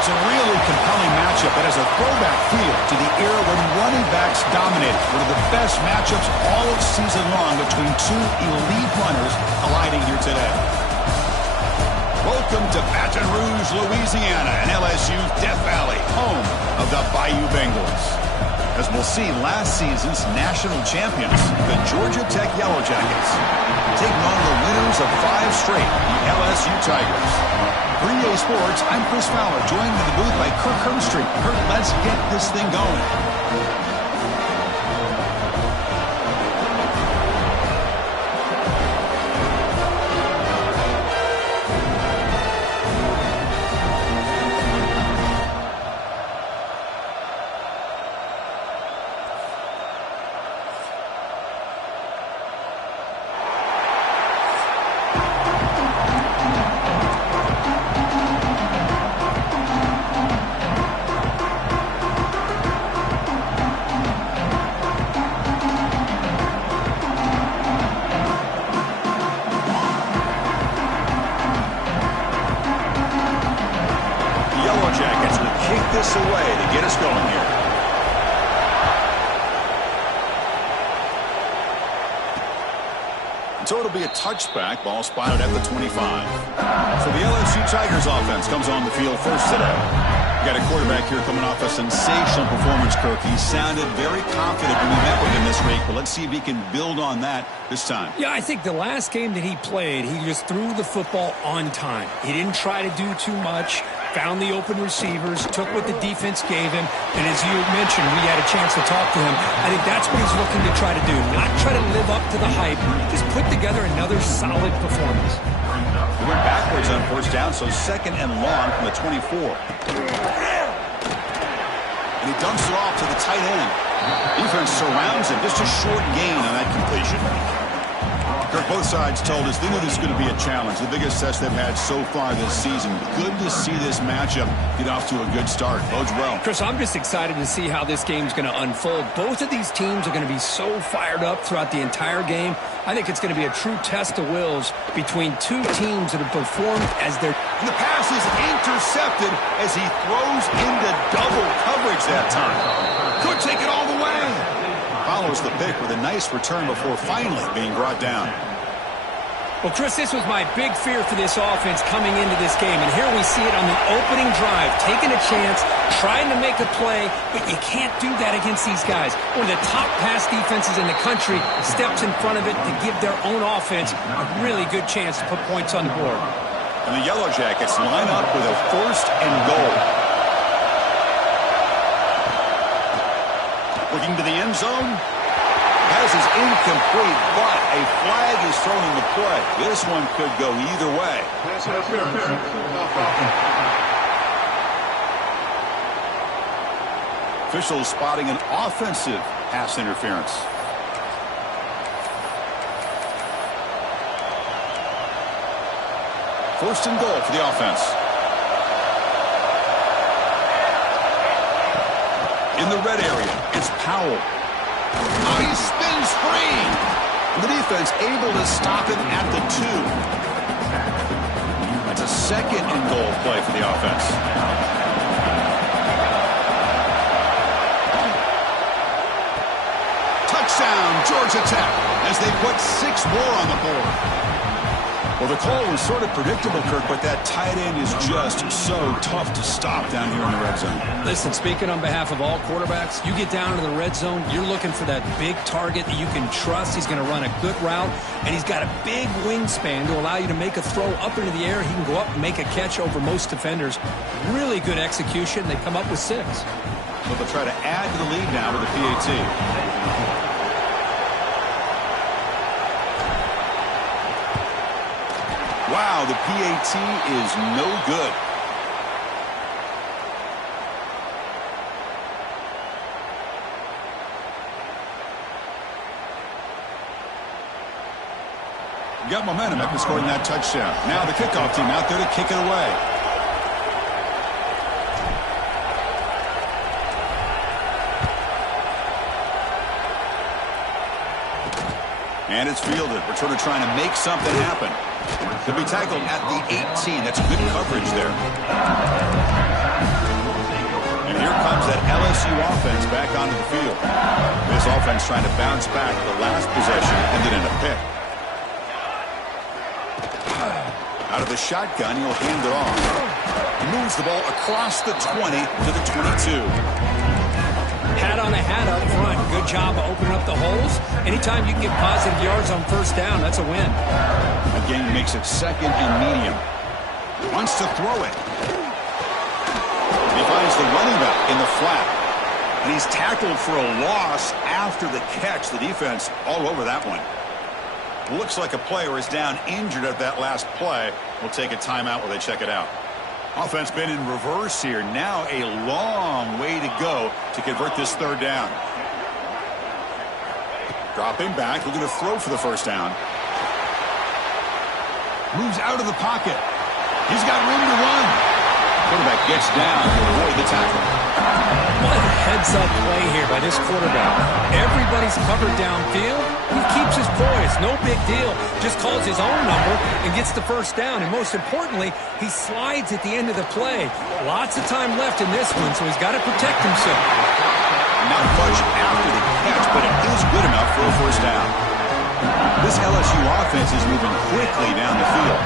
It's a really compelling matchup that has a throwback feel to the era when running backs dominated. One of the best matchups all of season long between two elite runners colliding here today. Welcome to Baton Rouge, Louisiana, and LSU's Death Valley, home of the Bayou Bengals. As we'll see, last season's national champions, the Georgia Tech Yellow Jackets, taking on the winners of 5 straight, the LSU Tigers. For EA Sports, I'm Chris Fowler, joined in the booth by Kirk Herbstreit. Kirk, let's get this thing going. This away to get us going here. So it'll be a touchback. Ball spotted at the 25. So the LSU Tigers offense comes on the field first today. Got a quarterback here coming off a sensational performance, Kirk. He sounded very confident when we met with him this week, but let's see if he can build on that this time. Yeah, I think the last game that he played, he just threw the football on time. He didn't try to do too much, found the open receivers, took what the defense gave him, and as you mentioned, we had a chance to talk to him. I think that's what he's looking to try to do, not try to live up to the hype, just put together another solid performance. He went backwards on first down, so second and long from the 24. And he dumps it off to the tight end. Defense surrounds him. Just a short gain on that completion. Kirk, both sides told us they knew this was going to be a challenge. The biggest test they've had so far this season. Good to see this matchup get off to a good start. Bodes well. Chris, I'm just excited to see how this game's going to unfold. Both of these teams are going to be so fired up throughout the entire game. I think it's going to be a true test of wills between two teams that have performed as their... And the pass is intercepted as he throws into double coverage that time. Could take it all the way. Follows the pick with a nice return before finally being brought down. Well, Chris, this was my big fear for this offense coming into this game. And here we see it on the opening drive, taking a chance, trying to make a play, but you can't do that against these guys. One of the top pass defenses in the country steps in front of it to give their own offense a really good chance to put points on the board. And the Yellow Jackets line up with a 1st and goal. Looking to the end zone. Pass is incomplete, but a flag is thrown in the play. This one could go either way. Officials spotting an offensive pass interference. First and goal for the offense. In the red area, it's Powell. Oh, he spins free. The defense able to stop him at the 2. That's a 2nd and goal play for the offense. Touchdown, Georgia Tech, as they put 6 more on the board. Well, the call was sort of predictable, Kirk, but that tight end is just so tough to stop down here in the red zone. Listen, speaking on behalf of all quarterbacks, you get down to the red zone, you're looking for that big target that you can trust. He's going to run a good route, and he's got a big wingspan to allow you to make a throw up into the air. He can go up and make a catch over most defenders. Really good execution. They come up with 6. So they'll try to add to the lead now with the PAT. Wow, the PAT is no good. Got momentum after scoring that touchdown. Now the kickoff team out there to kick it away. And it's fielded. Returner trying to make something happen. He'll be tackled at the 18. That's good coverage there. And here comes that LSU offense back onto the field. This offense trying to bounce back. The last possession ended in a pick. Out of the shotgun, he'll hand it off. He moves the ball across the 20 to the 22. Hat on a hat up front. Good job of opening up the holes. Anytime you can get positive yards on 1st down, that's a win. Again, makes it 2nd and medium. Wants to throw it. He finds the running back in the flat. And he's tackled for a loss after the catch. The defense all over that one. Looks like a player is down injured at that last play. We'll take a timeout while they check it out. Offense been in reverse here. Now a long way to go to convert this 3rd down. Dropping back, looking to throw for the 1st down. Moves out of the pocket. He's got room to run. Quarterback gets down to avoid the tackle. What a heads-up play here by this quarterback. Everybody's covered downfield. He keeps his poise. No big deal. Just calls his own number and gets the 1st down. And most importantly, he slides at the end of the play. Lots of time left in this one, so he's got to protect himself. Not much after the catch, but it is good enough for a 1st down. This LSU offense is moving quickly down the field.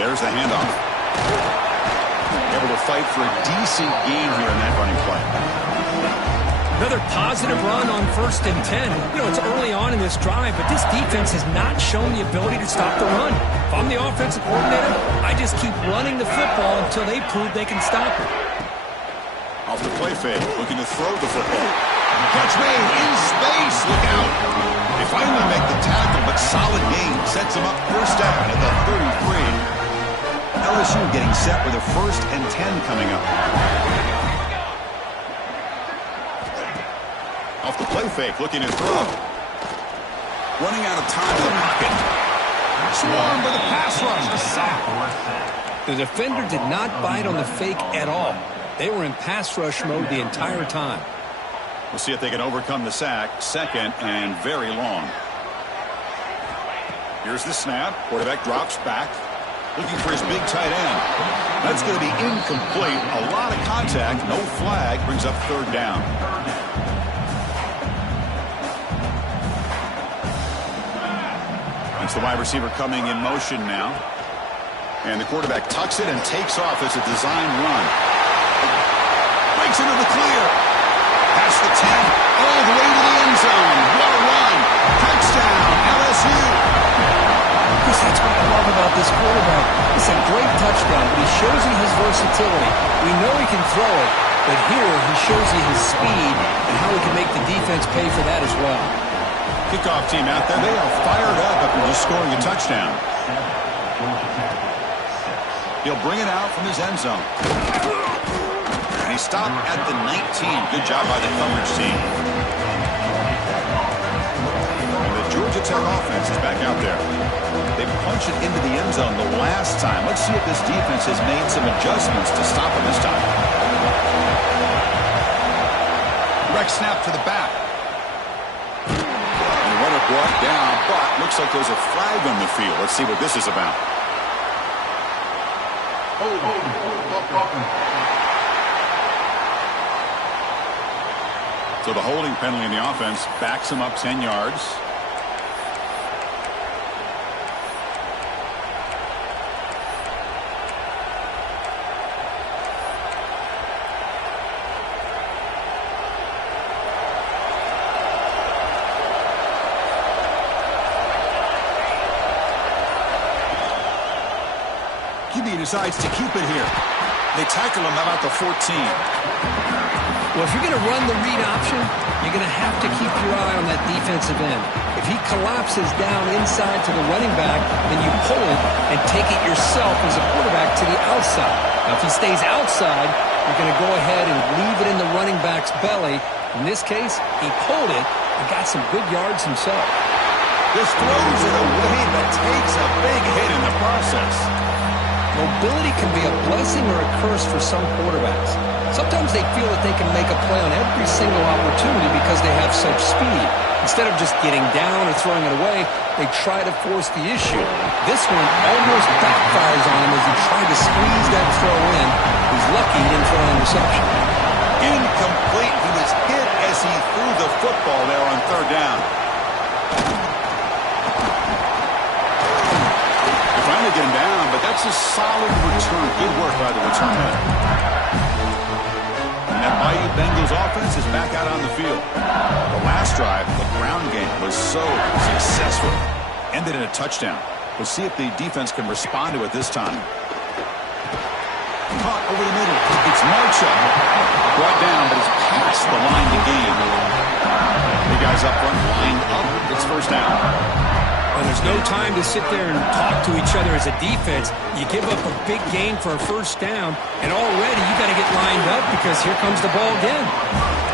There's the handoff. Able to fight for a decent gain here in that running play. Another positive run on 1st and 10. You know, it's early on in this drive, but this defense has not shown the ability to stop the run. If I'm the offensive coordinator, I just keep running the football until they prove they can stop it. Off the play fake, looking to throw the football. Catch made in space. Look out. They finally make the tackle, but solid gain sets them up 1st down at the 33. LSU getting set with a 1st and 10 coming up. Off the play fake, looking to throw. Running out of time in the pocket. Swarmed by the pass rush. A sack. The defender did not bite on the fake at all. They were in pass rush mode the entire time. We'll see if they can overcome the sack. 2nd and very long. Here's the snap. Quarterback drops back. Looking for his big tight end. That's going to be incomplete. A lot of contact. No flag. Brings up 3rd down. It's the wide receiver coming in motion now. And the quarterback tucks it and takes off as a design run. Breaks into the clear. Past the 10. All the way to the end zone. What a run. Touchdown, LSU. That's what I love about this quarterback. It's a great touchdown, but he shows you his versatility. We know he can throw it, but here he shows you his speed and how he can make the defense pay for that as well. Kickoff team out there. They are fired up after just scoring a touchdown. He'll bring it out from his end zone. And he stopped at the 19. Good job by the coverage team. And the Georgia Tech offense is back out there. They punched it into the end zone the last time. Let's see if this defense has made some adjustments to stop him this time. Direct snap to the back. And runner brought down, but looks like there's a flag on the field. Let's see what this is about. So the holding penalty in the offense backs him up 10 yards. QB decides to keep it here. They tackle him about the 14. Well, if you're going to run the read option, you're going to have to keep your eye on that defensive end. If he collapses down inside to the running back, then you pull it and take it yourself as a quarterback to the outside. Now, if he stays outside, you're going to go ahead and leave it in the running back's belly. In this case, he pulled it and got some good yards himself. This throws it away, but takes a big hit in the process. Mobility can be a blessing or a curse for some quarterbacks. Sometimes they feel that they can make a play on every single opportunity because they have such speed. Instead of just getting down or throwing it away, they try to force the issue. This one almost backfires on him as he tried to squeeze that throw in. He's lucky he didn't throw an interception. Incomplete. He was hit as he threw the football there on third down. They finally get him down, but that's a solid return. Good work by the return man. And that Bayou Bengals offense is back out on the field. The last drive, the ground game, was so successful. Ended in a touchdown. We'll see if the defense can respond to it this time. Caught over the middle. It's Marcha. Brought down, but it's past the line to gain. The guys up front, lined up. It's first down. Well, there's no time to sit there and talk to each other as a defense. You give up a big gain for a first down, and already you got to get lined up because here comes the ball again.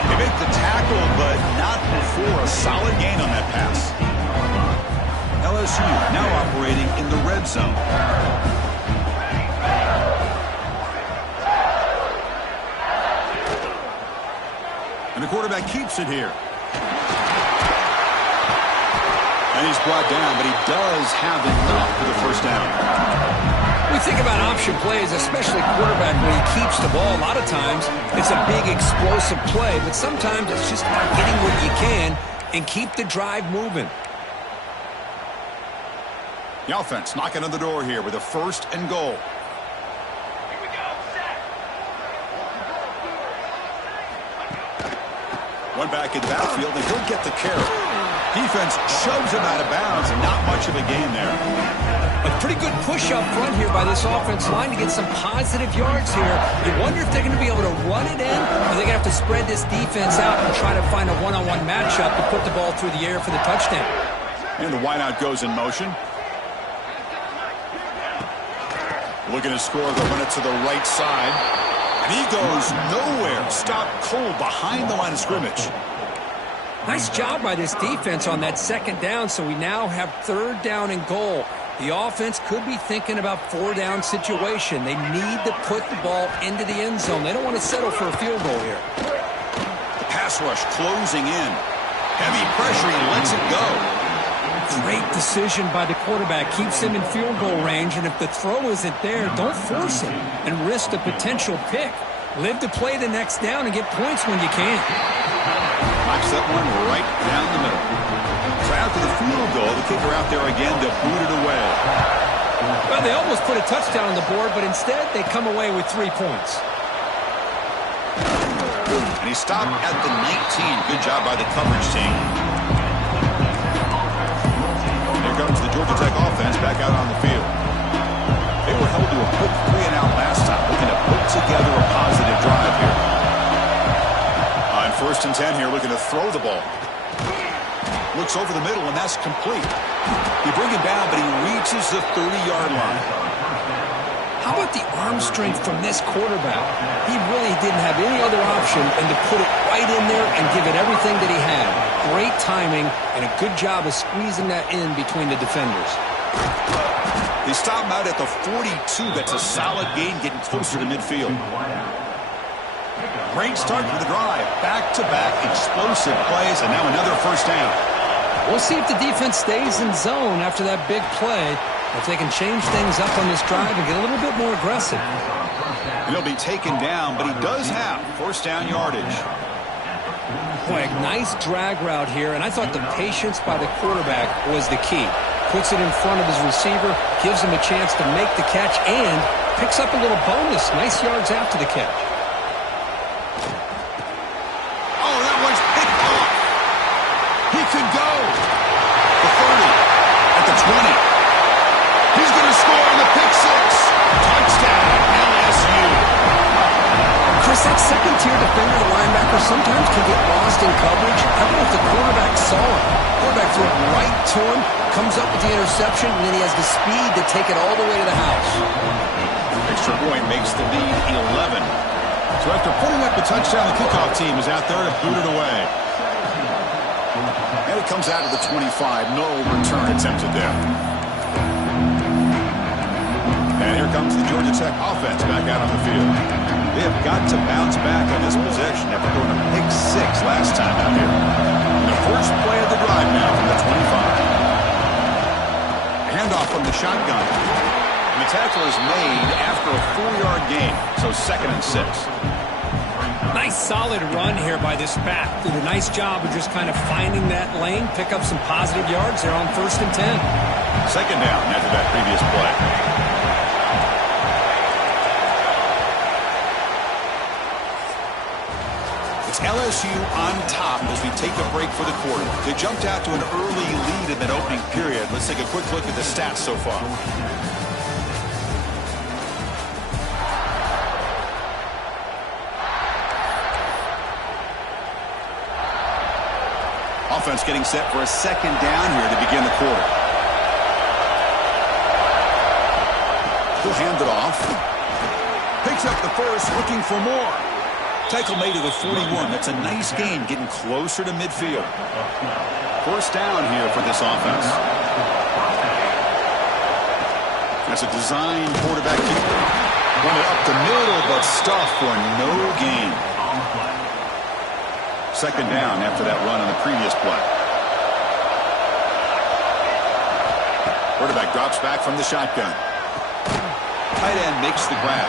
They make the tackle, but not before a solid gain on that pass. LSU now operating in the red zone. And the quarterback keeps it here. And he's brought down, but he does have enough for the first down. We think about option plays, especially quarterback, when he keeps the ball. A lot of times, it's a big explosive play, but sometimes it's just about getting what you can and keep the drive moving. The offense knocking on the door here with a 1st and goal. Here we go, set. One back in the backfield, and he'll get the carry. Defense shoves him out of bounds, and not much of a gain there. A pretty good push up front here by this offense line to get some positive yards here. You wonder if they're going to be able to run it in, or they're going to have to spread this defense out and try to find a one-on-one matchup to put the ball through the air for the touchdown. And the wideout goes in motion. Looking to score, they'll run it to the right side. And he goes nowhere. Stopped cold behind the line of scrimmage. Nice job by this defense on that second down, so we now have 3rd down and goal. The offense could be thinking about 4-down situation. They need to put the ball into the end zone. They don't want to settle for a field goal here. The pass rush closing in. Heavy pressure, he lets it go. Great decision by the quarterback. Keeps him in field goal range, and if the throw isn't there, don't force it and risk a potential pick. Live to play the next down and get points when you can. Knocks that one right down the middle. So after the field goal, the kicker out there again to boot it away. Well, they almost put a touchdown on the board, but instead they come away with 3 points. And he stopped at the 19. Good job by the coverage team. Here comes the Georgia Tech offense back out on the field. They were held to a quick 3-and-out last time, looking to put together a positive drive here. On 1st and 10 here, looking to throw the ball. Looks over the middle, and that's complete. You bring him down, but he reaches the 30-yard line. How about the arm strength from this quarterback? He really didn't have any other option than to put it right in there and give it everything that he had. Great timing and a good job of squeezing that in between the defenders. They stop him out at the 42. That's a solid gain, getting closer to midfield. Great start to the drive. Back-to-back explosive plays, and now another first down. We'll see if the defense stays in zone after that big play, if they can change things up on this drive and get a little bit more aggressive. And he'll be taken down, but he does have first down yardage. Boy, a nice drag route here, and I thought the patience by the quarterback was the key. Puts it in front of his receiver, gives him a chance to make the catch, and picks up a little bonus. Nice yards after the catch. Oh, that one's picked off. He could go. The 30, at the 20. He's going to score on the pick six. Touchdown, LSU. Chris, that second-tier defender, the linebacker, sometimes can get lost in coverage. I don't know if the quarterback saw him. Quarterback threw it right to him, comes up with the interception, and then he has the speed to take it all the way to the house. Extra point makes the lead 11. So after putting up the touchdown, the kickoff team is out there to boot it away. And it comes out of the 25. No return attempted there. And here comes the Georgia Tech offense back out on the field. They have got to bounce back on this possession after throwing a pick six last time out here. And the first play of the drive now from the 25. Handoff from the shotgun. And the tackle is made after a 4-yard gain, so 2nd and 6. Nice solid run here by this back. Did a nice job of just kind of finding that lane, pick up some positive yards there on 1st and 10. 2nd down after that previous play. It's LSU on top as we take a break for the quarter. They jumped out to an early lead in that opening period. Let's take a quick look at the stats so far. Offense getting set for a 2nd down here to begin the quarter. He'll hand it off. Picks up the first, looking for more. Tackle made to the 41. That's a nice gain, getting closer to midfield. First down here for this offense. That's a design quarterback keeper. Run it up the middle, but stuff for no gain. 2nd down after that run on the previous play. Quarterback drops back from the shotgun. Tight end makes the grab.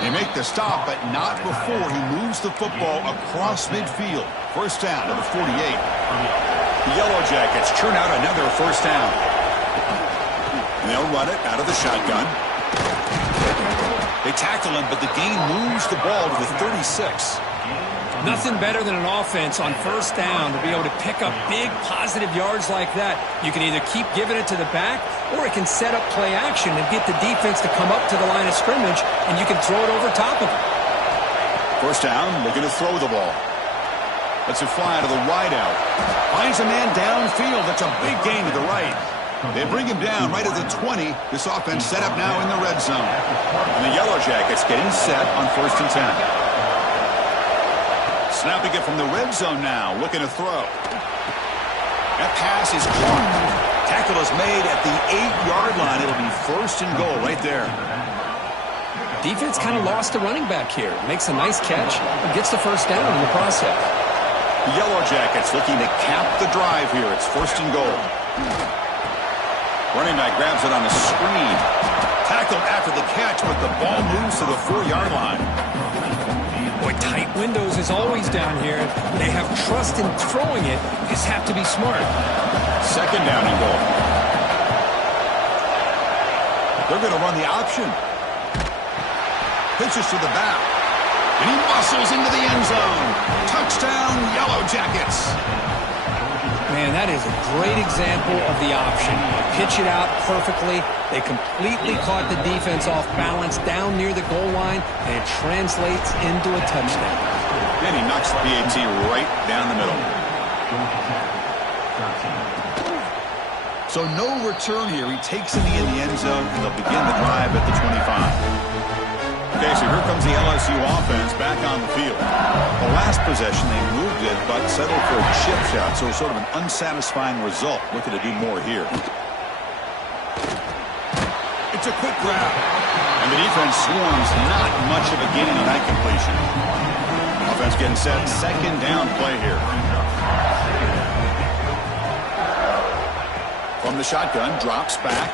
They make the stop, but not before he moves the football across midfield. First down to the 48. The Yellow Jackets churn out another first down. And they'll run it out of the shotgun. They tackle him, but the gain moves the ball to the 36. Nothing better than an offense on 1st down to be able to pick up big positive yards like that. You can either keep giving it to the back, or it can set up play action and get the defense to come up to the line of scrimmage, and you can throw it over top of it. First down, looking to throw the ball. Lets it fly to the wide out. Finds a man downfield. That's a big gain to the right. They bring him down right at the 20. This offense set up now in the red zone. And the Yellow Jackets getting set on 1st and 10. Snapping it from the red zone now, looking to throw. That pass is caught. Tackle is made at the 8-yard line. It'll be 1st and goal right there. Defense kind of lost a running back here. Makes a nice catch and gets the first down in the process. The Yellow Jackets looking to cap the drive here. It's 1st and goal. Running back grabs it on a screen. Tackled after the catch, but the ball moves to the 4-yard line. Boy, tight windows is always down here. They have trust in throwing it. Just have to be smart. Second down and goal. They're going to run the option. Pitches to the back. And he muscles into the end zone. Touchdown, Yellow Jackets. Man, that is a great example of the option. Pitch it out perfectly. They completely caught the defense off balance down near the goal line, and it translates into a touchdown. And he knocks the PAT right down the middle. So no return here. He takes it in the end zone, and they'll begin the drive at the 25. Okay, so here comes the LSU offense back on the field. The last possession, they moved it, but settled for a chip shot, so sort of an unsatisfying result. Looking to do more here. It's a quick grab. And the defense swarms, not much of a gain on that completion. Offense getting set, second down play here. From the shotgun, drops back.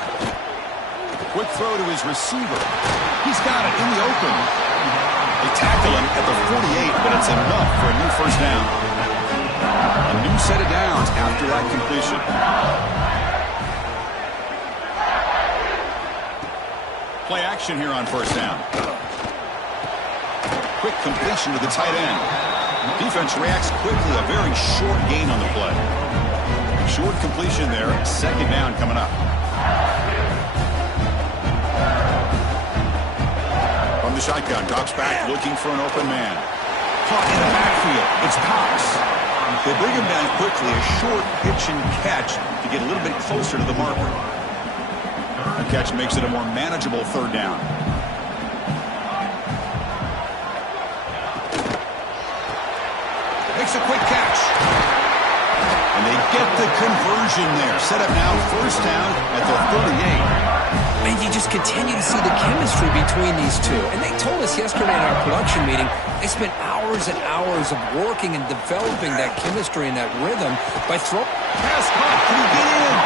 Quick throw to his receiver. He's got it in the open. They tackle him at the 48, but it's enough for a new first down. A new set of downs after that completion. Play action here on first down. Quick completion to the tight end. Defense reacts quickly. A very short gain on the play. Short completion there. Second down coming up. From the shotgun, drops back looking for an open man. Caught in the backfield. It's Cox. They bring him down quickly. A short pitch and catch to get a little bit closer to the marker. The catch makes it a more manageable third down. Makes a quick catch. And they get the conversion there. Set up now first down at the 38. And you just continue to see the chemistry between these two. And they told us yesterday in our production meeting, they spent hours and hours of working and developing that chemistry and that rhythm by throwing. Pass caught. Can he get in?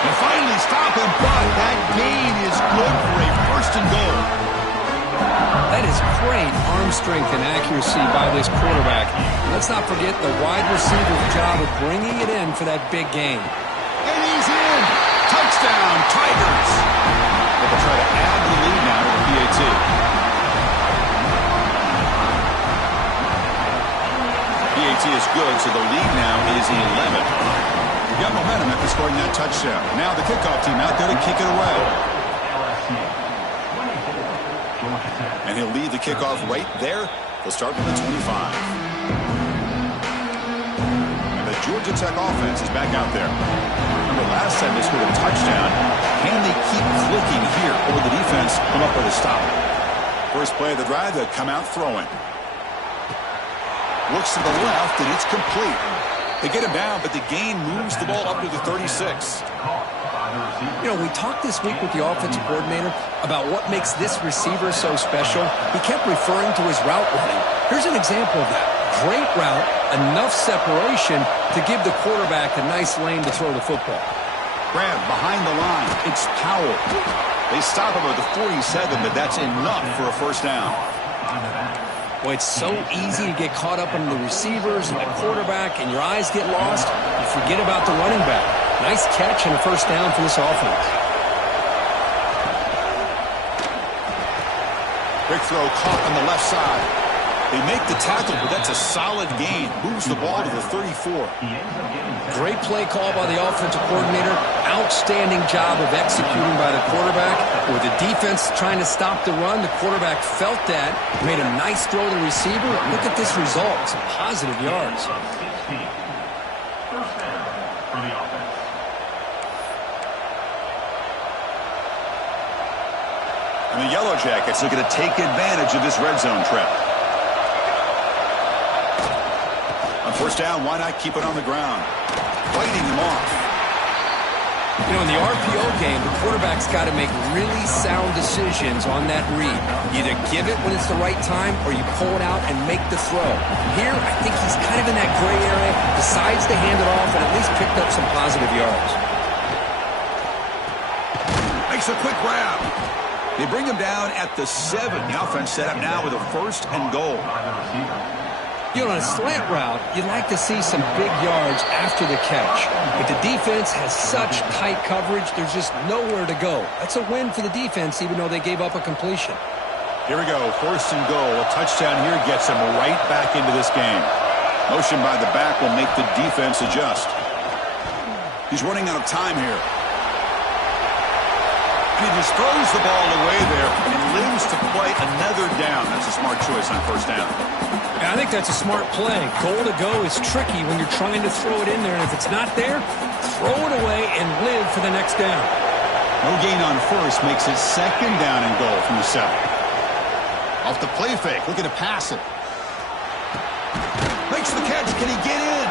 And finally stop him, but that gain is good for a first and goal. That is great arm strength and accuracy by this quarterback. Let's not forget the wide receiver's job of bringing it in for that big gain. And he's in. Touchdown, Tigers. They'll try to add the lead now to the PAT. PAT is good, so the lead now is 11. We got momentum after scoring that touchdown. Now the kickoff team out there to kick it away. And he'll lead the kickoff right there. They'll start with the 25. And the Georgia Tech offense is back out there. Remember last time they scored a touchdown. Can they keep clicking here, or will the defense come up with a stop? First play of the drive, they'll come out throwing. Looks to the left, and it's complete. They get him down, but the gain moves the ball up to the 36. You know, we talked this week with the offensive coordinator about what makes this receiver so special. He kept referring to his route running. Here's an example of that. Great route, enough separation to give the quarterback a nice lane to throw the football. Grab behind the line. It's Powell. They stop him at the 47, but that's enough for a first down. Boy, it's so easy to get caught up in the receivers and the quarterback, and your eyes get lost. You forget about the running back. Nice catch and a first down for this offense. Quick throw caught on the left side. They make the tackle, but that's a solid gain. Moves the ball to the 34. Great play call by the offensive coordinator. Outstanding job of executing by the quarterback. With the defense trying to stop the run, the quarterback felt that. Made a nice throw to the receiver. Look at this result. Some positive yards. And the Yellow Jackets looking to take advantage of this red zone trap. On first down, why not keep it on the ground? Fighting him off. You know, in the RPO game, the quarterback's got to make really sound decisions on that read. You either give it when it's the right time or you pull it out and make the throw. Here, I think he's kind of in that gray area, decides to hand it off and at least picked up some positive yards. Makes a quick grab. They bring him down at the 7. The offense set up now with a first and goal. You know, on a slant route, you'd like to see some big yards after the catch. But the defense has such tight coverage, there's just nowhere to go. That's a win for the defense, even though they gave up a completion. Here we go, 1st and goal. A touchdown here gets them right back into this game. Motion by the back will make the defense adjust. He's running out of time here. And he just throws the ball away there and lives to play another down. That's a smart choice on 1st down. Yeah, I think that's a smart play. Goal to go is tricky when you're trying to throw it in there. And if it's not there, throw it away and live for the next down. No gain on 1st makes it 2nd down and goal from the 7. Off the play fake, looking to pass it. Makes the catch. Can he get in?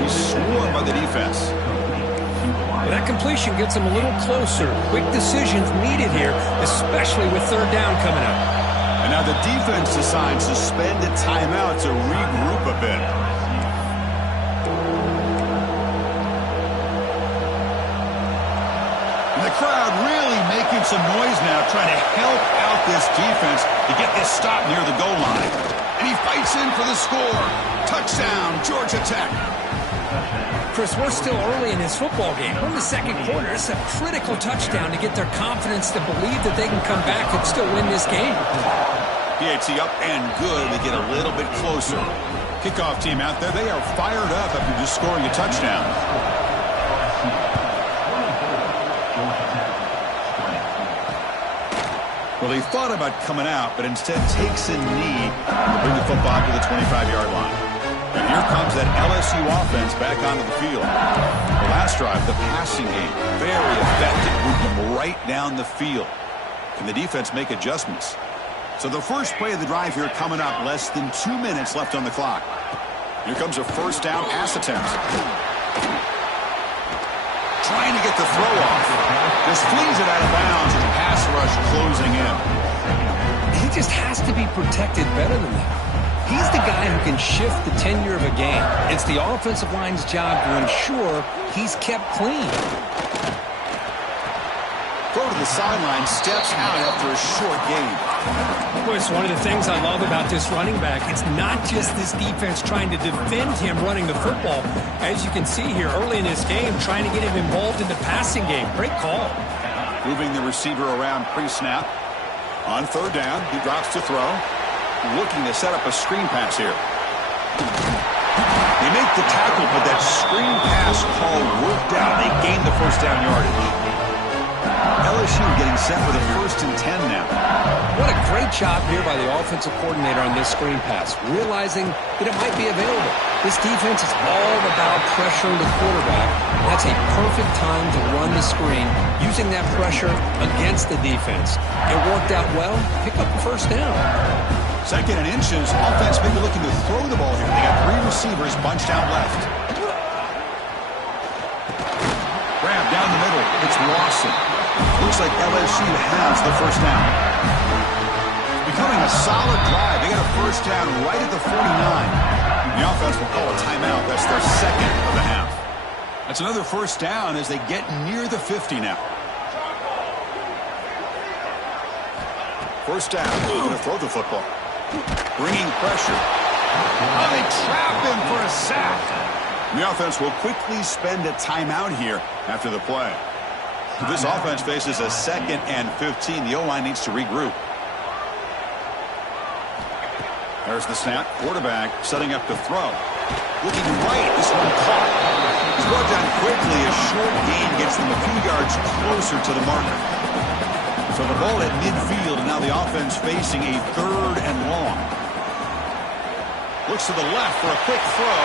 He's swarmed by the defense. Well, that completion gets him a little closer. Quick decisions needed here, especially with 3rd down coming up. And now the defense decides to spend a timeout to regroup a bit. And the crowd really making some noise now, trying to help out this defense to get this stop near the goal line. And he fights in for the score. Touchdown, Georgia Tech. Chris, we're still early in this football game. We're in the 2nd quarter. It's a critical touchdown to get their confidence to believe that they can come back and still win this game. PAT up and good to get a little bit closer. Kickoff team out there, they are fired up after just scoring a touchdown. Well, he thought about coming out, but instead takes a knee to bring the football to the 25-yard line. And here comes that LSU offense back onto the field. The last drive, the passing game, very effective. Moved them right down the field. Can the defense make adjustments? So the first play of the drive here coming up, less than 2 minutes left on the clock. Here comes a 1st down pass attempt. Trying to get the throw off. Just flings it out of bounds as pass rush closing in. He just has to be protected better than that. He's the guy who can shift the tenure of a game. It's the offensive line's job to ensure he's kept clean. Throw to the sideline, steps out after a short gain. Chris, one of the things I love about this running back, it's not just this defense trying to defend him running the football. As you can see here early in this game, trying to get him involved in the passing game. Great call. Moving the receiver around pre-snap. On 3rd down, he drops to throw. Looking to set up a screen pass here. They make the tackle, but that screen pass call worked out. They gain the 1st down yardage. LSU getting set for the 1st and 10 now. What a great job here by the offensive coordinator on this screen pass, realizing that it might be available. This defense is all about pressuring the quarterback. That's a perfect time to run the screen, using that pressure against the defense. It worked out well. Pick up the 1st down. 2nd and inches. Offense maybe looking to throw the ball here. They got 3 receivers bunched out left. Grab down the middle. It's Lawson. Looks like LSU has the 1st down. Becoming a solid drive. They got a 1st down right at the 49. The offense will call a timeout. That's their 2nd of the half. That's another 1st down as they get near the 50 now. 1st down. Going to throw the football. Bringing pressure. Oh, they trap him for a sack. The offense will quickly spend a timeout here after the play. This offense faces a 2nd and 15. The O-line needs to regroup. There's the snap. Quarterback setting up to throw. Looking right. This one caught. He's brought down quickly. A short gain gets them a few yards closer to the marker. So the ball at midfield, and now the offense facing a 3rd and long. Looks to the left for a quick throw.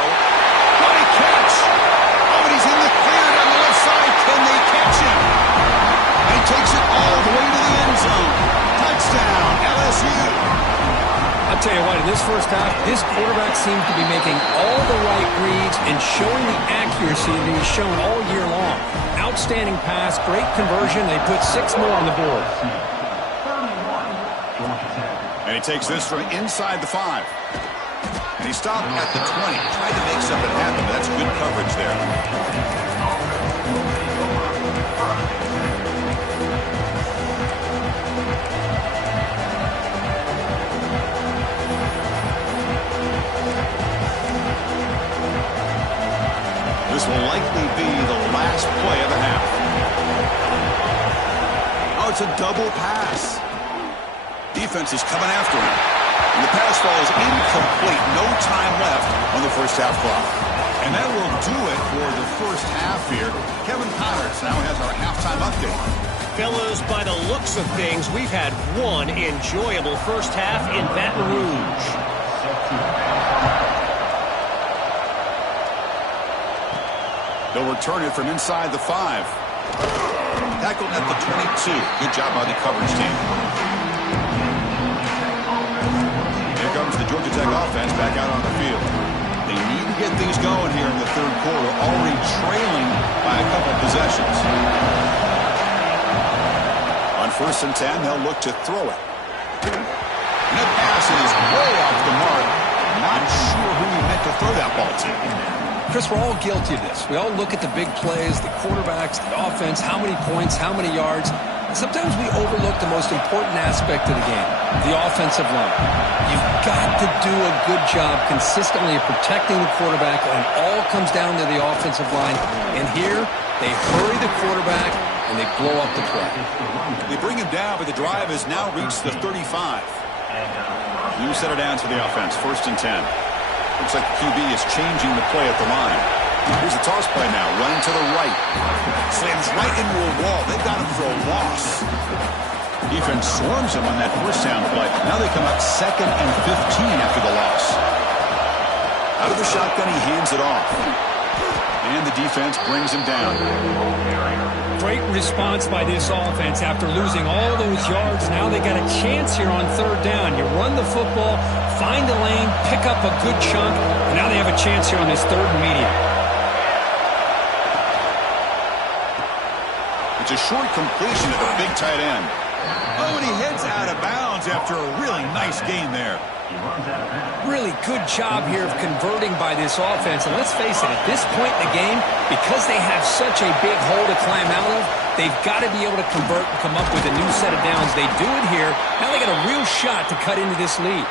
What a catch! Oh, and he's in the clear down the left side. Can they catch him? And he takes it all the way to the end zone. Touchdown, LSU. I'll tell you what, in this 1st half, this quarterback seems to be making all the right reads and showing the accuracy that he's shown all year long. Outstanding pass, great conversion. They put 6 more on the board. And he takes this from inside the 5. And he stopped at the 20. Tried to make something happen, but that's good coverage there. It's a double pass. Defense is coming after him. And the pass falls incomplete. No time left on the first half clock. And that will do it for the first half here. Kevin Connors now has our halftime update. Fellas, by the looks of things, we've had one enjoyable first half in Baton Rouge. They'll return it from inside the 5. Tackled at the 22. Good job by the coverage team. Here comes the Georgia Tech offense back out on the field. They need to get things going here in the third quarter, already trailing by a couple possessions. On 1st and 10, they'll look to throw it. And that pass is way off the mark. Not sure who he meant to throw that ball to. Chris, we're all guilty of this. We all look at the big plays, the quarterbacks, the offense, how many points, how many yards. And sometimes we overlook the most important aspect of the game, the offensive line. You've got to do a good job consistently of protecting the quarterback, and it all comes down to the offensive line. And here, they hurry the quarterback, and they blow up the play. They bring him down, but the drive has now reached the 35. You set it down to the offense, 1st and 10. Looks like the QB is changing the play at the line. Here's the toss play now, running to the right. Slams right into a wall. They've got him for a loss. Defense swarms him on that first down play. Now they come up 2nd and 15 after the loss. Out of the shotgun, he hands it off. And the defense brings him down. Great response by this offense after losing all those yards. Now they got a chance here on 3rd down. You run the football, find a lane, pick up a good chunk, and now they have a chance here on this 3rd and medium. It's a short completion to the big tight end. Oh, and he heads out of bounds after a really nice gain there. Really good job here of converting by this offense. And let's face it, at this point in the game, because they have such a big hole to climb out of, they've got to be able to convert and come up with a new set of downs. They do it here. Now they got a real shot to cut into this lead.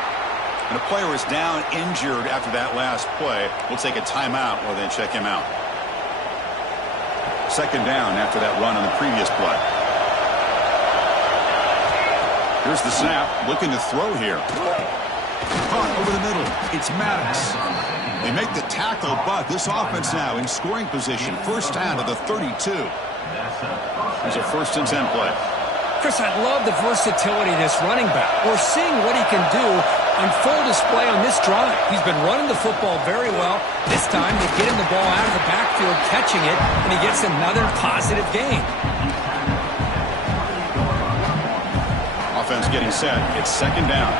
And a player is down injured after that last play. We'll take a timeout or then check him out. 2nd down after that run on the previous play. Here's the snap, looking to throw here. Caught over the middle. It's Maddox. They make the tackle, but this offense now in scoring position. 1st down to the 32. There's a 1st and 10 play. Chris, I love the versatility of this running back. We're seeing what he can do on full display on this drive. He's been running the football very well. This time they get him the ball out of the backfield, catching it, and he gets another positive gain. Offense getting set. It's 2nd down.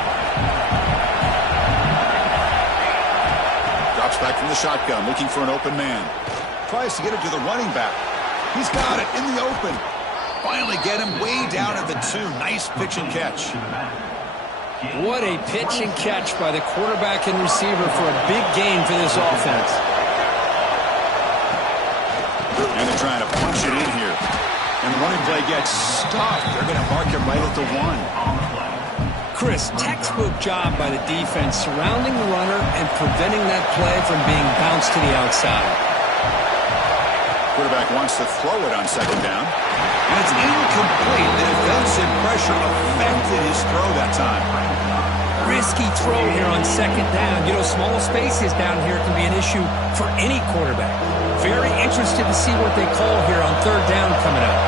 Drops back from the shotgun, looking for an open man. Tries to get it to the running back. He's got it in the open. Finally get him way down at the 2. Nice pitch and catch. What a pitch and catch by the quarterback and receiver for a big gain for this offense. And they're trying to punch it in here. And the running play gets stopped. They're going to mark him right at the 1. Chris, textbook job by the defense surrounding the runner and preventing that play from being bounced to the outside. Quarterback wants to throw it on 2nd down. And it's incomplete. The defensive pressure affected his throw that time. Risky throw here on 2nd down. You know, small spaces down here can be an issue for any quarterback. Very interested to see what they call here on 3rd down coming up.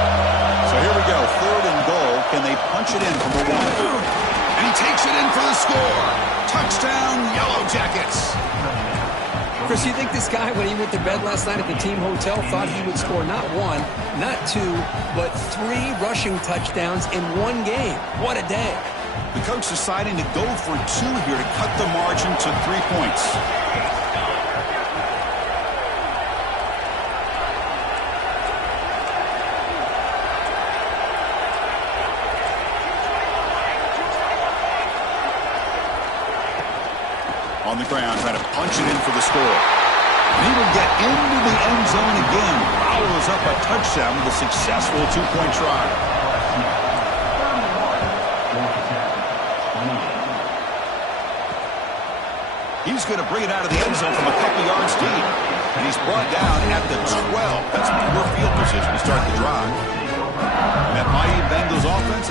So here we go, 3rd and goal. Can they punch it in from the 1? And he takes it in for the score. Touchdown, Yellow Jackets. Chris, you think this guy, when he went to bed last night at the team hotel, thought he would score not 1, not 2, but 3 rushing touchdowns in 1 game? What a day. The coach deciding to go for 2 here to cut the margin to 3 points. On the ground, trying to punch it in for the score. And he will get into the end zone again. Follows up a touchdown with a successful 2-point try. He's going to bring it out of the end zone from a couple yards deep. And he's brought down at the 12. That's poor field position to start the drive. And that Miami Bengals offense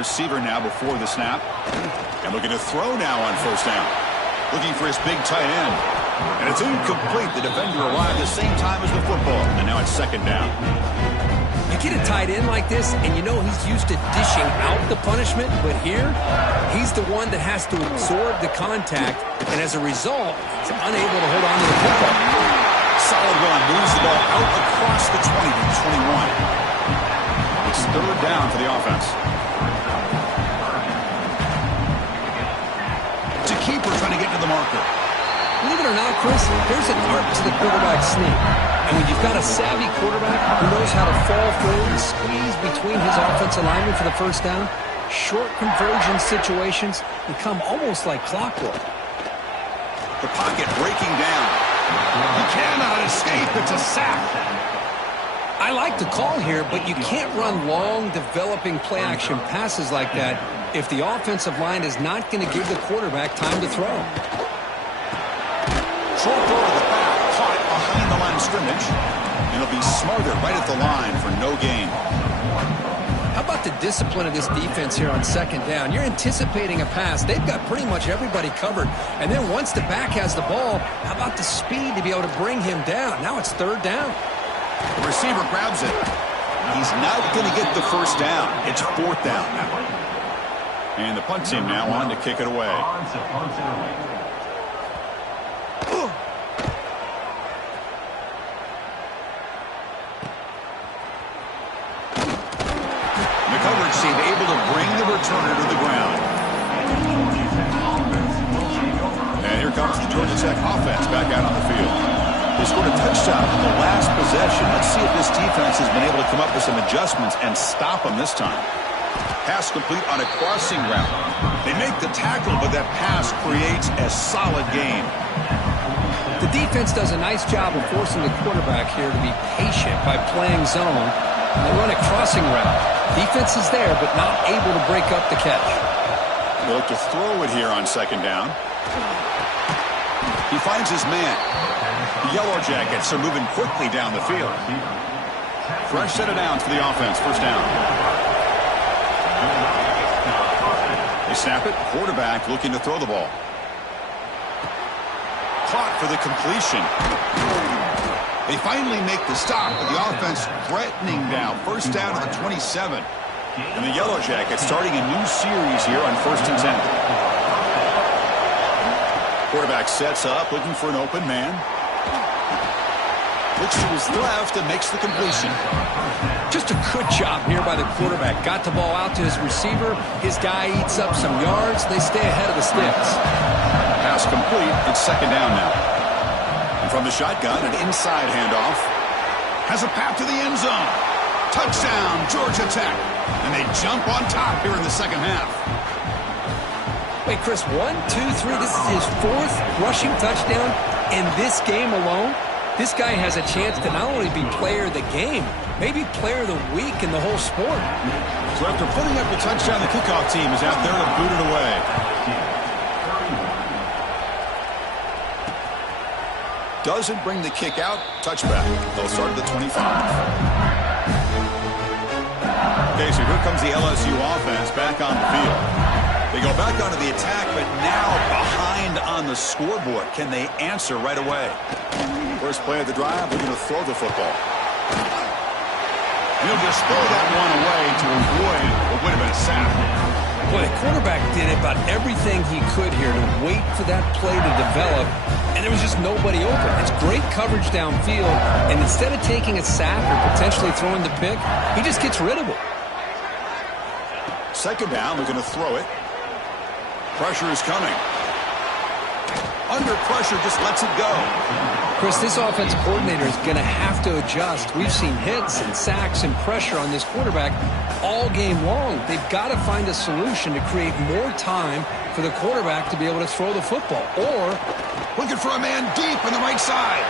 receiver now before the snap. And looking to throw now on first down. Looking for his big tight end. And it's incomplete. The defender arrived at the same time as the football. And now it's second down. You get a tight end like this, and you know he's used to dishing out the punishment, but here, he's the one that has to absorb the contact, and as a result, he's unable to hold on to the football. Solid run, moves the ball out across the 20 to the 21. It's third down for the offense. To keeper trying to get to the marker. Believe it or not, Chris, there's an art to the quarterback sneak. And when you've got a savvy quarterback who knows how to fall forward and squeeze between his offensive linemen for the first down, short conversion situations become almost like clockwork. The pocket breaking down. He cannot escape. It's a sack. I like the call here, but you can't run long, developing play-action passes like that if the offensive line is not going to give the quarterback time to throw. Short throw to the back, caught behind the line of scrimmage. And it'll be smothered right at the line for no gain. How about the discipline of this defense here on second down? You're anticipating a pass. They've got pretty much everybody covered. And then once the back has the ball, how about the speed to be able to bring him down? Now it's third down. The receiver grabs it. He's not going to get the first down. It's fourth down now. And the punt team now on to kick it away. The coverage team able to bring the returner to the ground. And here comes the Georgia Tech offense back out on the field. They scored a touchdown on the last possession. Let's see if this defense has been able to come up with some adjustments and stop them this time. Pass complete on a crossing route. They make the tackle, but that pass creates a solid gain. The defense does a nice job of forcing the quarterback here to be patient by playing zone. And they run a crossing route. Defense is there, but not able to break up the catch. They look to throw it here on second down. He finds his man. The Yellow Jackets are moving quickly down the field. Fresh set of downs for the offense. First down. They snap it. Quarterback looking to throw the ball. Caught for the completion. They finally make the stop, but the offense threatening now. First down to the 27. And the Yellow Jackets starting a new series here on 1st and 10. Quarterback sets up, looking for an open man. Looks to his left and makes the completion. Just a good job here by the quarterback. Got the ball out to his receiver. His guy eats up some yards. They stay ahead of the sticks. Pass complete. It's second down now. And from the shotgun, an inside handoff. Has a path to the end zone. Touchdown, Georgia Tech. And they jump on top here in the second half. Wait, Chris, 1, 2, 3. This is his fourth rushing touchdown in this game alone. This guy has a chance to not only be player of the game, maybe player of the week in the whole sport. So after putting up the touchdown, the kickoff team is out there to boot it away. Doesn't bring the kick out. Touchback. They'll start at the 25. Okay, so here comes the LSU offense back on the field. They go back onto the attack, but now behind on the scoreboard. Can they answer right away? First play of the drive, we're going to throw the football. He'll just throw that one away to avoid what would have been a sack. Boy, the quarterback did about everything he could here to wait for that play to develop, and there was just nobody open. It's great coverage downfield, and instead of taking a sack or potentially throwing the pick, he just gets rid of it. Second down, we're going to throw it. Pressure is coming. Under pressure, just lets it go. Chris, this offensive coordinator is going to have to adjust. We've seen hits and sacks and pressure on this quarterback all game long. They've got to find a solution to create more time for the quarterback to be able to throw the football. Or looking for a man deep on the right side.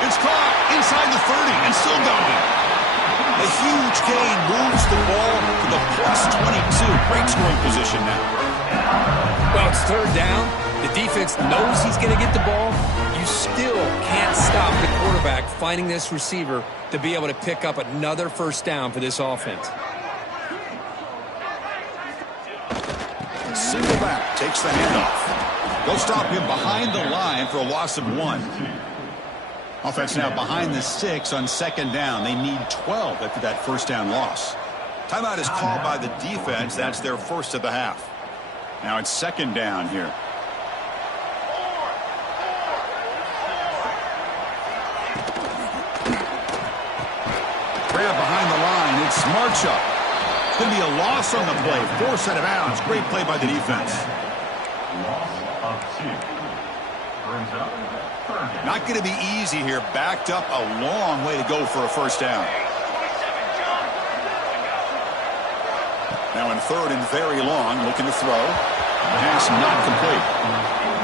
It's caught inside the 30 and still going. A huge gain moves the ball to the +22. Great scoring position now. Well, it's third down. The defense knows he's going to get the ball. You still can't stop the quarterback finding this receiver to be able to pick up another first down for this offense. Single back, takes the handoff. They'll stop him behind the line for a loss of 1. Offense now behind the 6 on second down. They need 12 after that first down loss. Timeout is called by the defense. That's their first of the half. Now it's second down here. Grab behind the line. It's Marchup. It's going to be a loss on the play. Forced out of bounds. Great play by the defense. Not going to be easy here. Backed up a long way to go for a first down. Now in third and very long, looking to throw. Pass not complete.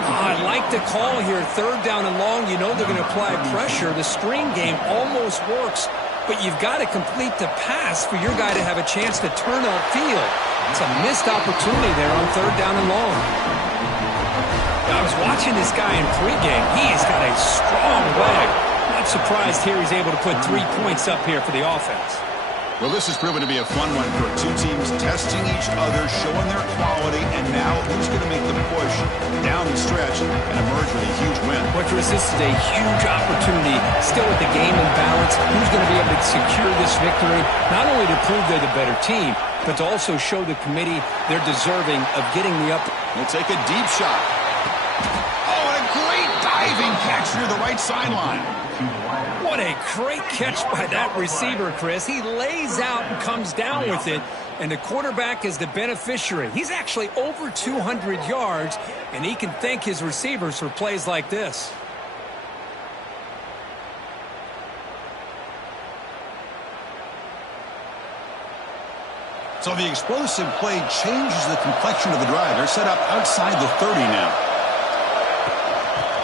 I like the call here. Third down and long. You know they're going to apply pressure. The screen game almost works, but you've got to complete the pass for your guy to have a chance to turn upfield. It's a missed opportunity there on third down and long. I was watching this guy in pregame. He has got a strong leg. Not surprised here he's able to put 3 points up here for the offense. Well, this has proven to be a fun one for two teams testing each other, showing their quality, and now who's going to make the push down the stretch and emerge with a huge win. Well, Chris, this is a huge opportunity. Still with the game in balance, who's going to be able to secure this victory, not only to prove they're the better team, but to also show the committee they're deserving of getting the upper. We'll take a deep shot. Oh, and a great diving catch near the right sideline. What a great catch by that receiver, Chris. He lays out and comes down with it, and the quarterback is the beneficiary. He's actually over 200 yards, and he can thank his receivers for plays like this. So the explosive play changes the complexion of the drive. They're set up outside the 30 now.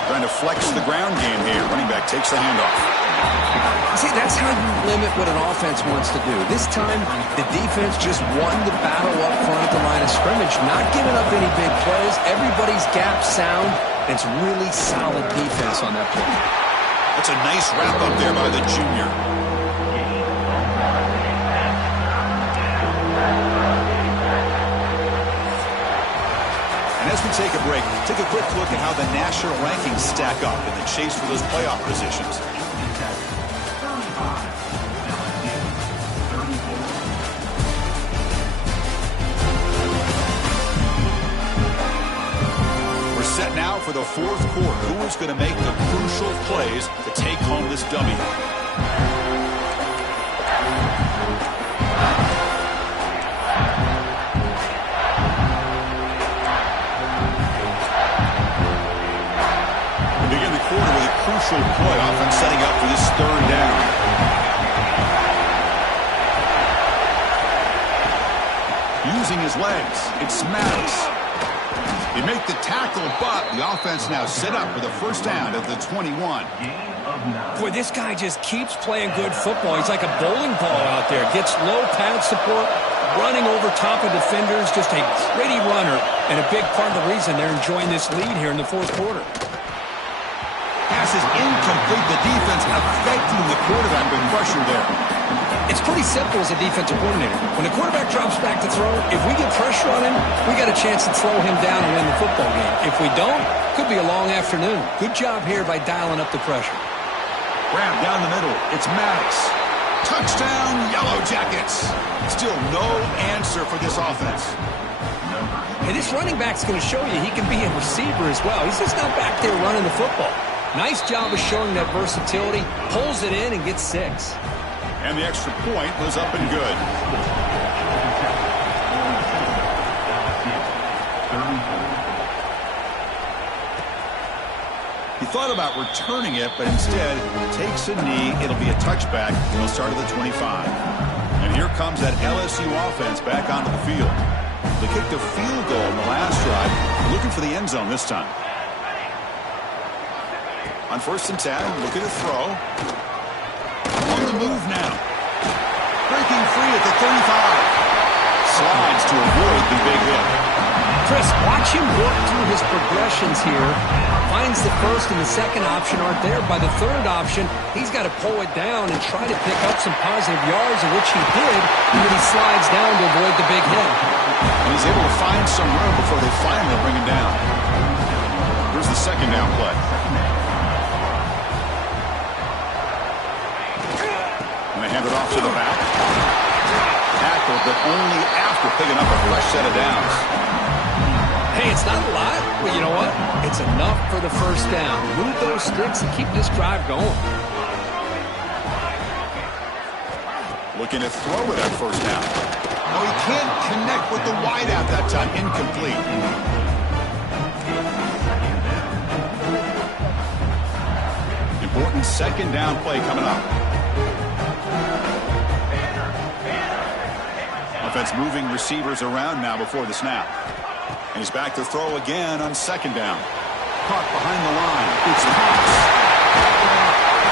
Trying to flex the ground game here. Running back takes the handoff. See, that's how you limit what an offense wants to do. This time, the defense just won the battle up front at the line of scrimmage, not giving up any big plays. Everybody's gap sound. It's really solid defense on that play. That's a nice wrap up there by the junior. And as we take a break, take a quick look at how the national rankings stack up in the chase for those playoff positions. We're set now for the fourth quarter. Who is going to make the crucial plays to take home this W? Crucial play, offense setting up for this third down. Using his legs, it's Maddox. They make the tackle, but the offense now set up for the first down at the 21. Boy, this guy just keeps playing good football. He's like a bowling ball out there. Gets low pad support, running over top of defenders. Just a gritty runner, and a big part of the reason they're enjoying this lead here in the fourth quarter. Pass is incomplete. The defense affecting the quarterback with pressure there. It's pretty simple as a defensive coordinator. When the quarterback drops back to throw, if we get pressure on him, we got a chance to slow him down and win the football game. If we don't, could be a long afternoon. Good job here by dialing up the pressure. Grab down the middle. It's Maddox. Touchdown, Yellow Jackets. Still no answer for this offense. Hey, this running back's going to show you he can be a receiver as well. He's just not back there running the football. Nice job of showing that versatility. Pulls it in and gets 6. And the extra point was up and good. He thought about returning it, but instead takes a knee. It'll be a touchback. He'll start at the 25. And here comes that LSU offense back onto the field. They kicked a field goal in the last drive. Looking for the end zone this time. On 1st and 10, looking to throw. On the move now. Breaking free at the 35. Slides to avoid the big hit. Chris, watch him work through his progressions here. Finds the first and the second option aren't there. By the third option, he's got to pull it down and try to pick up some positive yards, of which he did, and then he slides down to avoid the big hit. And he's able to find some room before they finally bring him down. Here's the second down play. And they hand it off to the back. Tackle, but only after picking up a fresh set of downs. Hey, it's not a lot. Well, you know what? It's enough for the first down. Move those sticks and keep this drive going. Looking to throw with that first down. No, he can't connect with the wideout that time. Incomplete. Important second down play coming up. Offense moving receivers around now before the snap. And he's back to throw again on second down. Caught behind the line. It's pass.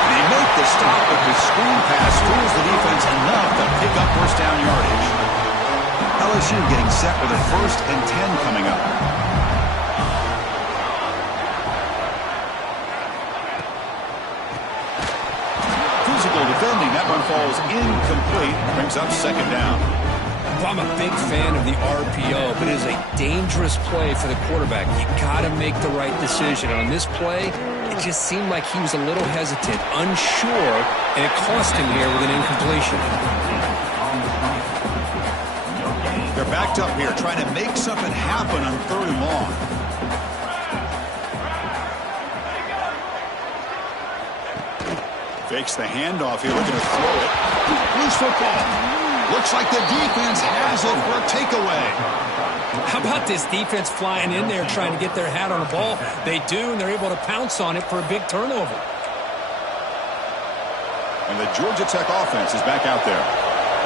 They make the stop, but the screen pass fools the defense enough to pick up first down yardage. LSU getting set with a 1st and 10 coming up. Physical defending. That one falls incomplete. Brings up second down. Well, I'm a big fan of the RPO, but it is a dangerous play for the quarterback. You got to make the right decision. On this play, it just seemed like he was a little hesitant, unsure, and it cost him here with an incompletion. They're backed up here, trying to make something happen on 3rd and long. Fakes the handoff here, looking to throw it. Loose football. Looks like the defense has it for a takeaway. How about this defense flying in there trying to get their hat on the ball? They do, and they're able to pounce on it for a big turnover. And the Georgia Tech offense is back out there.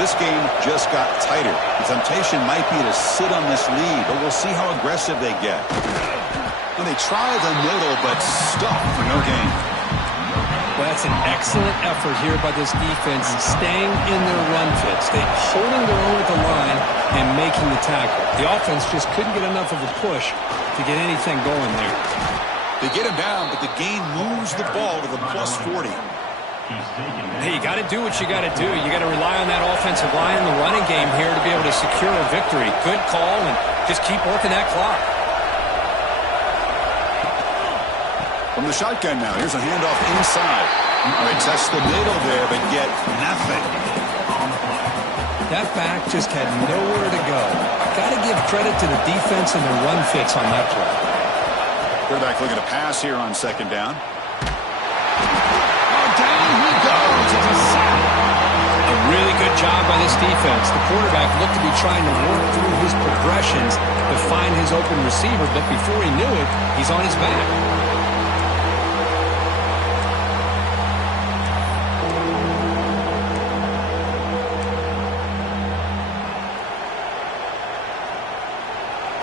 This game just got tighter. The temptation might be to sit on this lead, but we'll see how aggressive they get. And they try the middle, but stuck for no gain. Well, that's an excellent effort here by this defense, staying in their run fits. They're holding their own at the line and making the tackle. The offense just couldn't get enough of a push to get anything going there. They get him down, but the gain moves the ball to the plus 40. Hey, you got to do what you got to do. You got to rely on that offensive line in the running game here to be able to secure a victory. Good call, and just keep working that clock. From the shotgun now, here's a handoff inside. They test the middle there, but get nothing. That back just had nowhere to go. Got to give credit to the defense and their run fits on that play. Quarterback looking to pass here on second down. Oh, down he goes. It's a sack. A really good job by this defense. The quarterback looked to be trying to work through his progressions to find his open receiver, but before he knew it, he's on his back.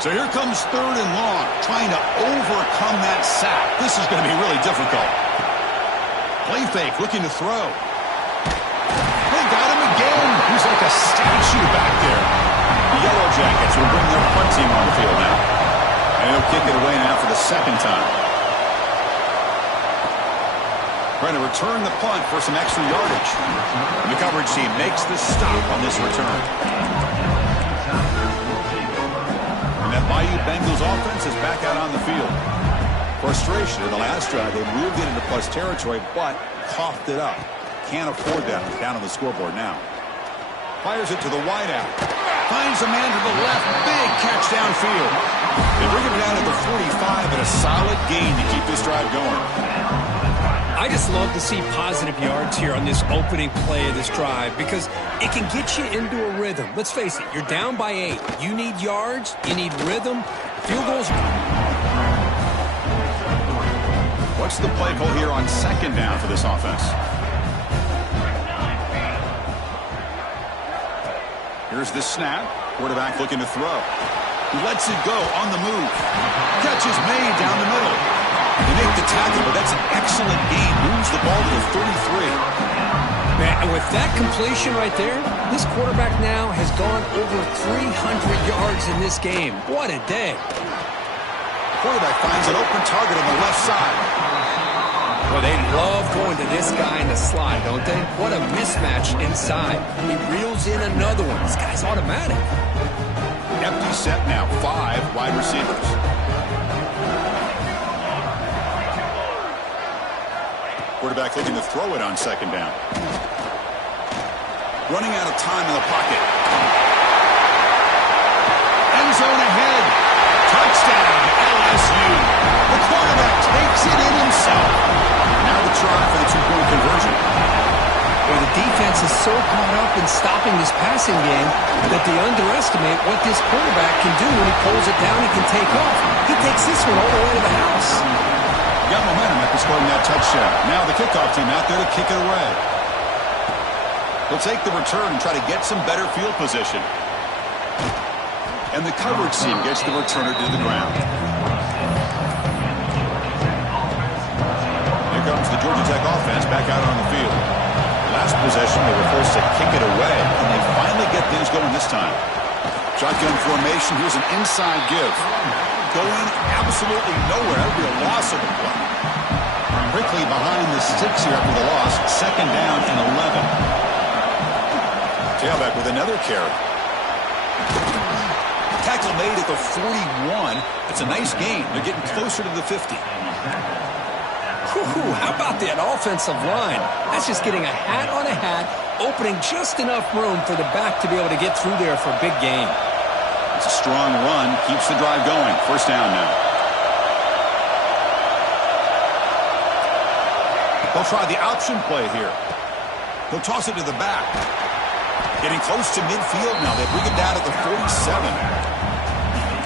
So here comes 3rd and long, trying to overcome that sack. This is going to be really difficult. Play fake, looking to throw. They got him again. He's like a statue back there. The Yellow Jackets will bring their punt team on the field now. And he'll kick it away now for the second time. Trying to return the punt for some extra yardage. And the coverage team makes the stop on this return. That Bayou Bengals offense is back out on the field. Frustration in the last drive. They moved it into plus territory, but coughed it up. Can't afford that down on the scoreboard now. Fires it to the wideout. Finds a man to the left. Big catch downfield. They bring him down to the 45 and a solid gain to keep this drive going. I just love to see positive yards here on this opening play of this drive because it can get you into a rhythm. Let's face it, you're down by 8. You need yards, you need rhythm. Field goals. What's the play call here on second down for this offense? Here's the snap. Quarterback looking to throw. He lets it go on the move. Catch is made down the middle. They make the tackle, but that's an excellent gain. Moves the ball to the 33. Man, and with that completion right there, this quarterback now has gone over 300 yards in this game. What a day. Quarterback finds an open target on the left side. Well, they love going to this guy in the slot, don't they? What a mismatch inside. He reels in another one. This guy's automatic. Empty set now. 5 wide receivers. Quarterback looking to throw it on second down. Running out of time in the pocket. End zone ahead. Touchdown, LSU. The quarterback takes it in himself. Now the try for the 2-point conversion. Well, the defense is so caught up in stopping this passing game that they underestimate what this quarterback can do when he pulls it down. He can take off. He takes this one all the way to the house. Got momentum after scoring that touchdown. Now the kickoff team out there to kick it away. He'll take the return and try to get some better field position. And the coverage team gets the returner to the ground. Here comes the Georgia Tech offense back out on the field. Last possession, they were forced to kick it away, and they finally get things going this time. Shotgun formation. Here's an inside give. Going absolutely nowhere. That would be a loss of the play. Quickly behind the sticks here after the loss. Second down and 11. Tailback with another carry. Tackle made at the 41. It's a nice gain. They're getting closer to the 50. Whew, how about that offensive line? That's just getting a hat on a hat, opening just enough room for the back to be able to get through there for a big gain. It's a strong run. Keeps the drive going. First down now. They'll try the option play here. They'll toss it to the back. Getting close to midfield now. They bring it down at the 47.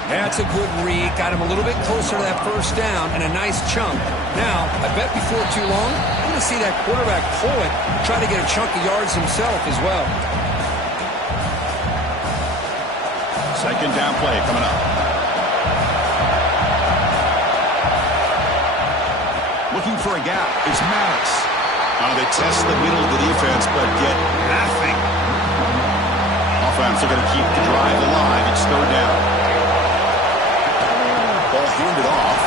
That's a good read. Got him a little bit closer to that first down and a nice chunk. Now, I bet before too long, I'm going to see that quarterback pull it, try to get a chunk of yards himself as well. Second down play coming up. Looking for a gap. It's Maddox. They test the middle of the defense, but get nothing. Offense are going to keep the drive alive. It's third down. Ball handed off.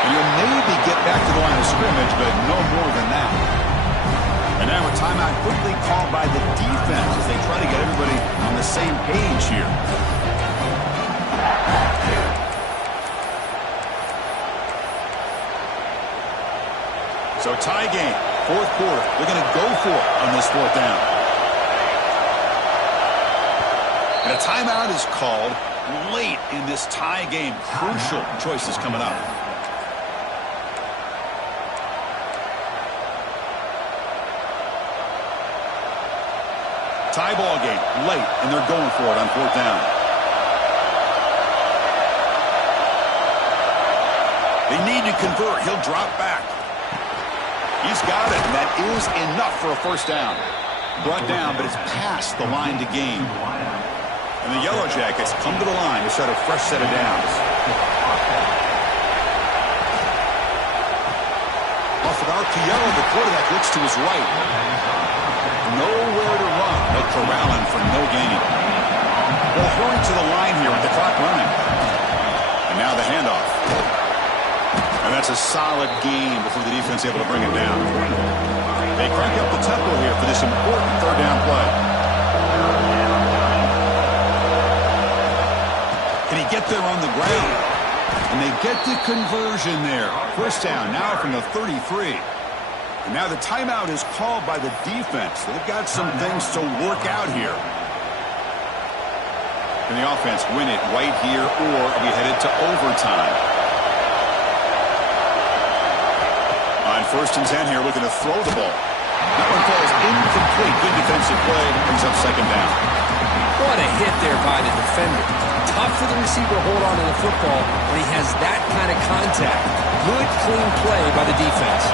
And you'll maybe get back to the line of scrimmage, but no more than that. And now a timeout quickly called by the defense as they try to get everybody on the same page here. So tie game, fourth quarter. They're going to go for it on this fourth down. And a timeout is called late in this tie game. Crucial choices coming up. Tie ball game late, and they're going for it on fourth down. They need to convert. He'll drop back. He's got it, and that is enough for a first down. Brought down, but it's past the line to gain. And the Yellow Jackets come to the line to set a fresh set of downs. Off an RPO, the quarterback looks to his right. Nowhere to run. They'll corral him for no gain. Well, hurry to the line here with the clock running. And now the handoff. And that's a solid game before the defense is able to bring it down. They crank up the tempo here for this important third down play. Can he get there on the ground? And they get the conversion there. First down now from the 33. And now the timeout is called by the defense. They've got some things to work out here. Can the offense win it right here, or are we headed to overtime? On 1st and 10 here, looking to throw the ball. That one falls incomplete. Good defensive play. Brings up second down. What a hit there by the defender. Tough for the receiver to hold on to the football when he has that kind of contact. Good, clean play by the defense.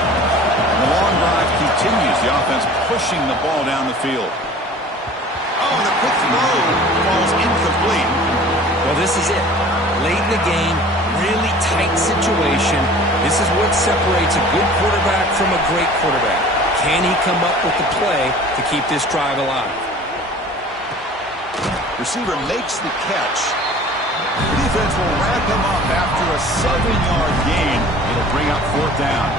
And the long drive continues. The offense pushing the ball down the field. Oh, and the quick throw falls incomplete. Well, this is it. Late in the game, really tight situation. This is what separates a good quarterback from a great quarterback. Can he come up with the play to keep this drive alive? Receiver makes the catch. The defense will wrap him up after a 7-yard gain. It'll bring up fourth down.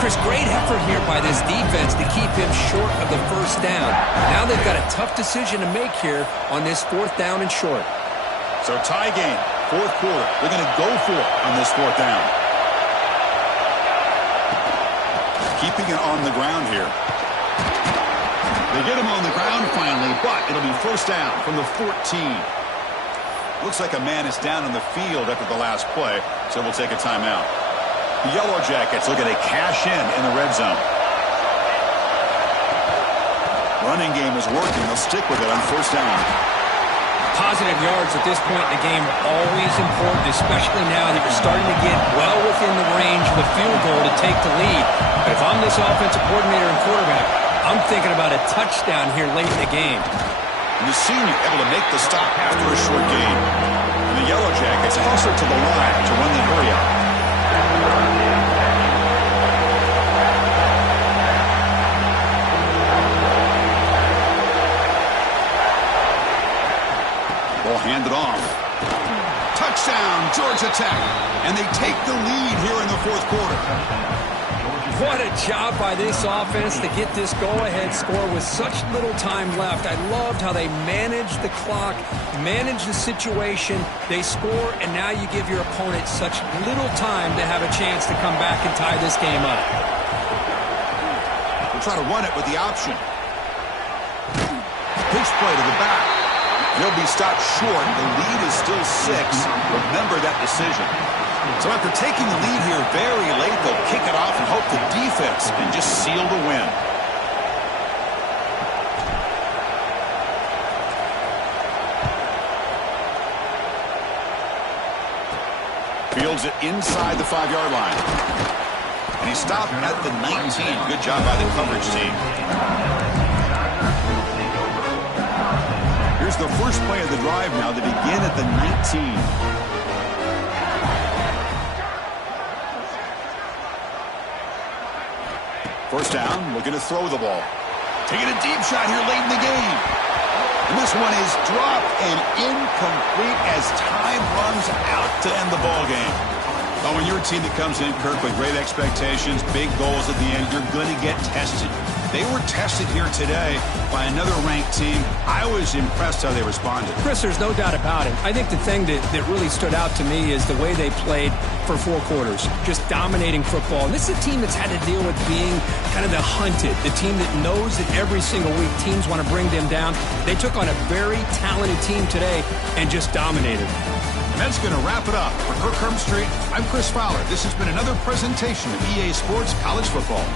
Chris, great effort here by this defense to keep him short of the first down. Now they've got a tough decision to make here on this 4th down and short. So tie game, 4th quarter. They're going to go for it on this 4th down. Keeping it on the ground here. They get him on the ground finally, but it'll be 1st down from the 14. Looks like a man is down on the field after the last play, so we'll take a timeout. The Yellow Jackets looking to cash in the red zone. Running game is working. They'll stick with it on 1st down. Positive yards at this point in the game are always important, especially now that you're starting to get well within the range of the field goal to take the lead. But if I'm this offensive coordinator and quarterback, I'm thinking about a touchdown here late in the game. And the senior able to make the stop after a short gain. And the Yellow Jackets closer to the line to run the hurry up. Ball handed off. Touchdown, Georgia Tech. And they take the lead here in the 4th quarter. What a job by this offense to get this go-ahead score with such little time left. I loved how they managed the clock, managed the situation. They score, and now you give your opponent such little time to have a chance to come back and tie this game up. We'll try to run it with the option. Pitch play to the back. He'll be stopped short. The lead is still 6. Remember that decision. So after taking the lead here very late, they'll kick it off and hope the defense can just seal the win. Fields it inside the 5-yard line. And he stopped at the 19. Good job by the coverage team. Here's the first play of the drive now to begin at the 19. First down, looking to throw the ball. Taking a deep shot here late in the game. And this one is dropped and incomplete as time runs out to end the ball game. Oh, when you're a team that comes in, Kirk, with great expectations, big goals at the end, you're going to get tested. They were tested here today by another ranked team. I was impressed how they responded. Chris, there's no doubt about it. I think the thing that really stood out to me is the way they played for 4 quarters, just dominating football. And this is a team that's had to deal with being kind of the hunted, the team that knows that every single week teams want to bring them down. They took on a very talented team today and just dominated. And that's going to wrap it up. For Kirk Herbstreit, I'm Chris Fowler. This has been another presentation of EA Sports College Football.